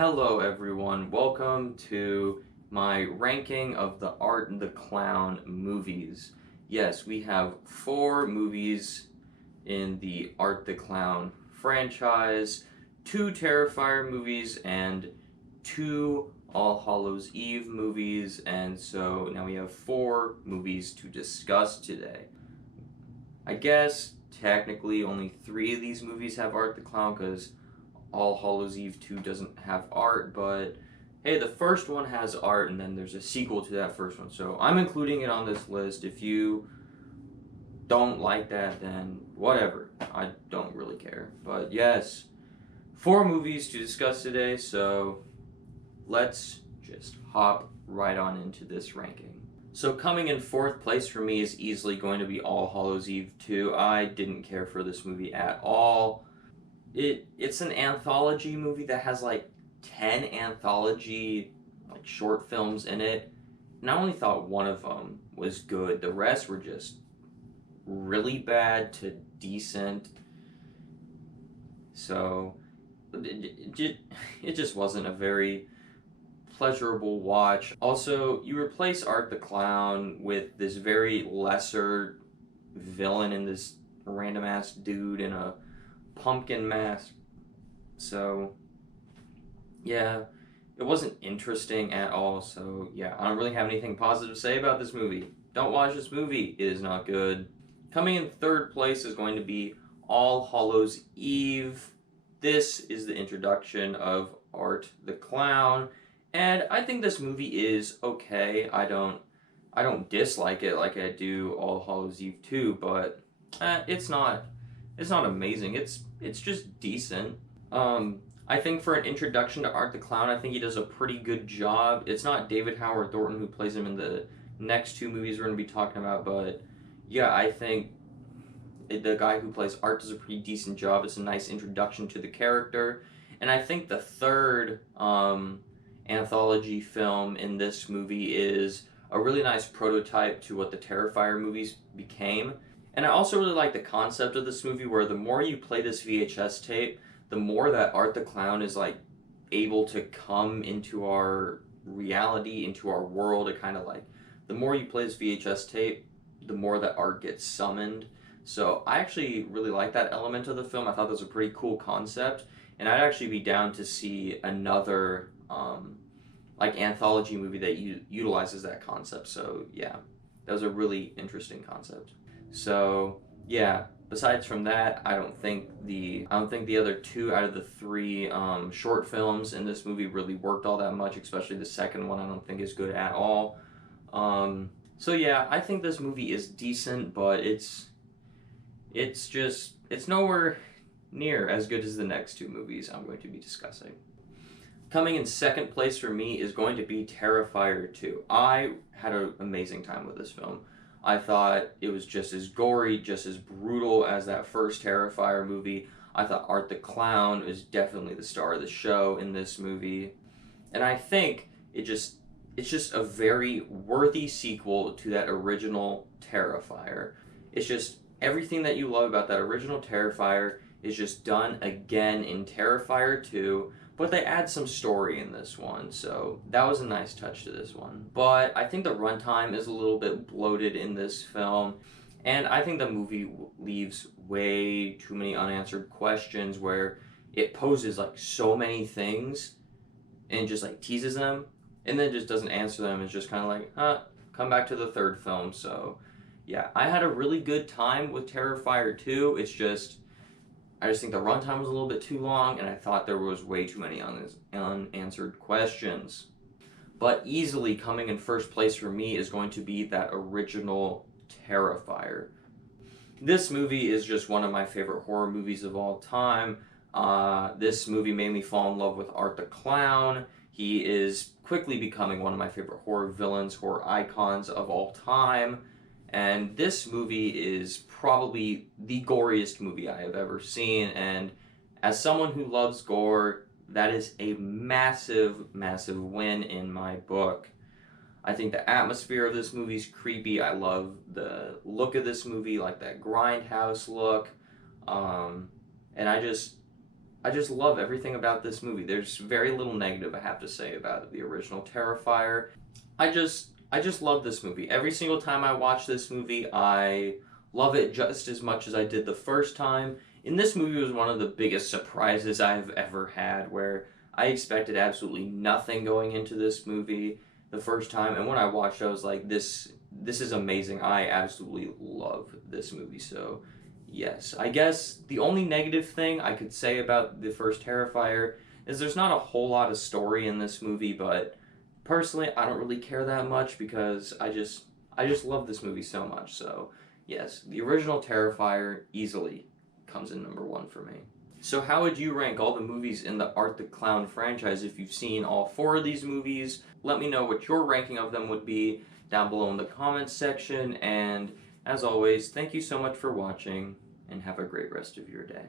Hello everyone, welcome to my ranking of the Art the Clown movies. Yes, we have 4 movies in the Art the Clown franchise, 2 Terrifier movies, and 2 All Hallows Eve movies, and so now we have 4 movies to discuss today. I guess technically only 3 of these movies have Art the Clown because All Hallows Eve 2 doesn't have art, but hey, the first one has art and then there's a sequel to that first one. So I'm including it on this list. If you don't like that, then whatever. I don't really care. But yes, 4 movies to discuss today, so let's just hop right on into this ranking. So coming in 4th place for me is easily going to be All Hallows Eve 2. I didn't care for this movie at all. It's an anthology movie that has like 10 anthology like short films in it, and I only thought one of them was good. The rest were just really bad to decent. So it just wasn't a very pleasurable watch. Also, you replace Art the Clown with this very lesser villain in this random ass dude in a pumpkin mask. So, yeah, it wasn't interesting at all. So, yeah, I don't really have anything positive to say about this movie. Don't watch this movie. It is not good. Coming in 3rd place is going to be All Hallows Eve. This is the introduction of Art the Clown, and I think this movie is okay. I don't dislike it like I do All Hallows Eve 2, but it's not amazing. It's just decent. I think for an introduction to Art the Clown, I think he does a pretty good job. It's not David Howard Thornton who plays him in the next 2 movies we're going to be talking about, but yeah, I think the guy who plays Art does a pretty decent job. It's a nice introduction to the character. And I think the 3rd anthology film in this movie is a really nice prototype to what the Terrifier movies became. And I also really like the concept of this movie where the more you play this VHS tape, the more that Art the Clown is like able to come into our reality, into our world. It kind of like, the more you play this VHS tape, the more that Art gets summoned. So I actually really like that element of the film. I thought that was a pretty cool concept. And I'd actually be down to see another like anthology movie that utilizes that concept. So yeah, that was a really interesting concept. So yeah, besides from that, I don't think the other 2 out of the 3 short films in this movie really worked all that much. Especially the second one, I don't think is good at all. So yeah, I think this movie is decent, but it's nowhere near as good as the next 2 movies I'm going to be discussing. Coming in 2nd place for me is going to be Terrifier 2. I had an amazing time with this film. I thought it was just as gory, just as brutal as that first Terrifier movie. I thought Art the Clown was definitely the star of the show in this movie. And I think it's just a very worthy sequel to that original Terrifier. It's just everything that you love about that original Terrifier is just done again in Terrifier 2, but they add some story in this one, so that was a nice touch to this one. But I think the runtime is a little bit bloated in this film, and I think the movie leaves way too many unanswered questions where it poses like so many things and just like teases them and then just doesn't answer them. It's just kind of like, come back to the 3rd film. So yeah, I had a really good time with Terrifier 2. I just think the runtime was a little bit too long, and I thought there was way too many unanswered questions. But easily coming in 1st place for me is going to be that original Terrifier. This movie is just one of my favorite horror movies of all time. This movie made me fall in love with Art the Clown. He is quickly becoming one of my favorite horror villains, horror icons of all time. And this movie is probably the goriest movie I have ever seen, and as someone who loves gore, that is a massive, massive win in my book. I think the atmosphere of this movie is creepy. I love the look of this movie, like that grindhouse look. And I just love everything about this movie. There's very little negative I have to say about the original Terrifier. I just love this movie. Every single time I watch this movie, I love it just as much as I did the first time. And this movie was one of the biggest surprises I've ever had, where I expected absolutely nothing going into this movie the first time, and when I watched it, I was like, this is amazing. I absolutely love this movie. So yes, I guess the only negative thing I could say about the first Terrifier is there's not a whole lot of story in this movie, but personally, I don't really care that much because I just love this movie so much. So yes, the original Terrifier easily comes in number one for me. So how would you rank all the movies in the Art the Clown franchise if you've seen all four of these movies? Let me know what your ranking of them would be down below in the comments section. And as always, thank you so much for watching and have a great rest of your day.